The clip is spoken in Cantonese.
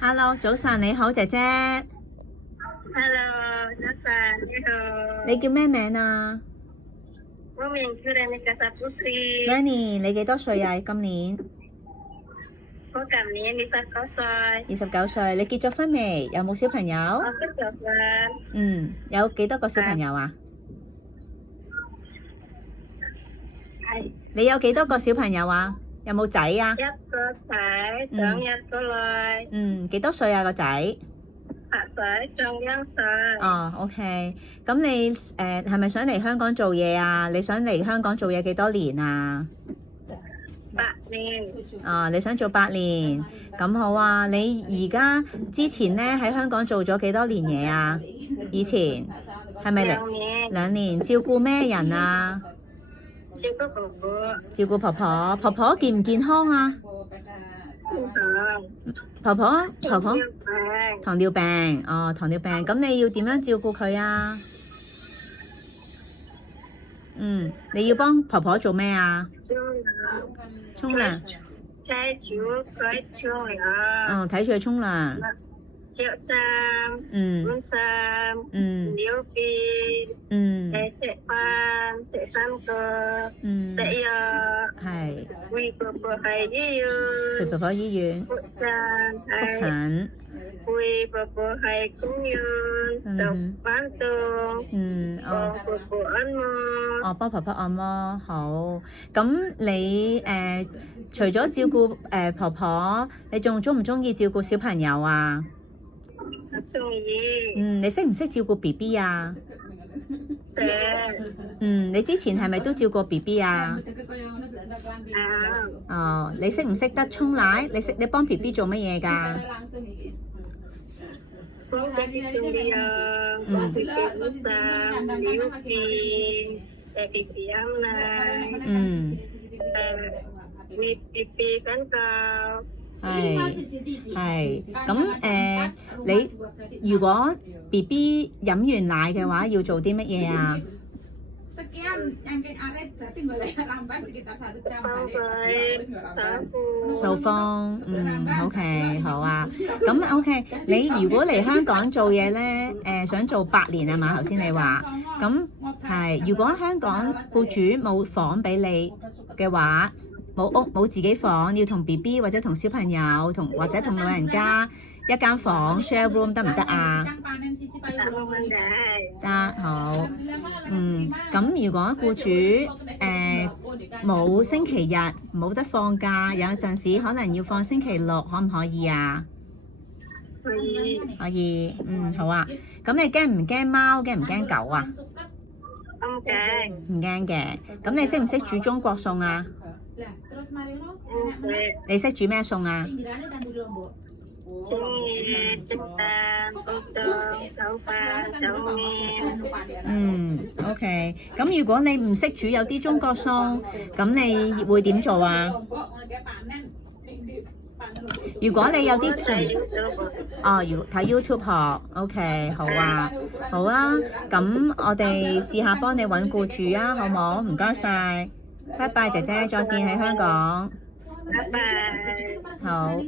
Hello，早晨你好，姐姐。Hello，早晨你好。你叫咩名啊我名叫 Renika Saputri。？Rennie，你幾多歲啊？今年我今年29歲。29歲。你結咗婚未？有冇小朋友？我結咗婚。有幾多個小朋友啊？係你有幾多個小朋友啊？有冇仔啊？一個仔，長一個女。幾多歲啊個仔？ 8歲，長2歲。哦，OK。咁你係咪想嚟香港做嘢啊？你想嚟香港做嘢幾多年啊？ 8年。你想做8年，咁好啊！你而家之前呢喺香港做咗幾多年嘢啊？以前係咪嚟2年？照顧咩人啊？照顧婆婆。照顧婆婆。婆婆健唔健康啊？婆婆糖尿病。糖尿病。咁你要點樣照顧佢啊？你要幫婆婆做咩啊？沖涼。睇住佢沖涼。睇住佢沖涼。着衫。換衫。撩鼻。食飯。食3個。食藥。係。陪婆婆去醫院。陪婆婆醫院。覆診。陪婆婆去公園。做運動。幫婆婆按摩。幫婆婆按摩。好。咁你除咗照顧婆婆，你仲鍾唔鍾意照顧小朋友啊？我鍾意。你識唔識照顧 BB 啊？識。你之前係咪都照顧 BB 啊？你識唔識得沖奶？你幫 BB 做乜嘢㗎？幫 BB 沖涼，幫 BB 換衫，撩鼻，俾 BB 飲奶，餵 BB 瞓覺。係。咁你如果 BB 飲完奶嘅話，要做啲乜嘢啊？幫佢掃風。OK， 好啊。咁 OK， 你如果嚟香港做嘢呢，想做8年啊嘛？頭先你話，咁係。如果香港僱主冇房俾你嘅話，冇屋冇自己房，要同 BB 或者同小朋友或者同老人家一間房 share room 得唔得啊？冇問題。得，好。咁如果僱主冇星期日冇得放假，有陣時可能要放星期六，可唔可以啊？可以。可以。好啊。咁你驚唔驚貓？驚唔驚狗啊？唔驚。唔驚嘅。咁你識唔識煮中國餸啊？唔識。你識煮咩餸啊？蒸魚、蒸蛋、煲湯、炒飯、炒麵。OK。咁如果你唔識煮有啲中國餸，咁你會點做啊？如果你有啲如果睇 YouTube 學。OK， 好啊，好啊。咁我哋試下幫你揾僱主啊，好冇？唔該晒，拜拜姐姐，再見喺香港。拜拜。好。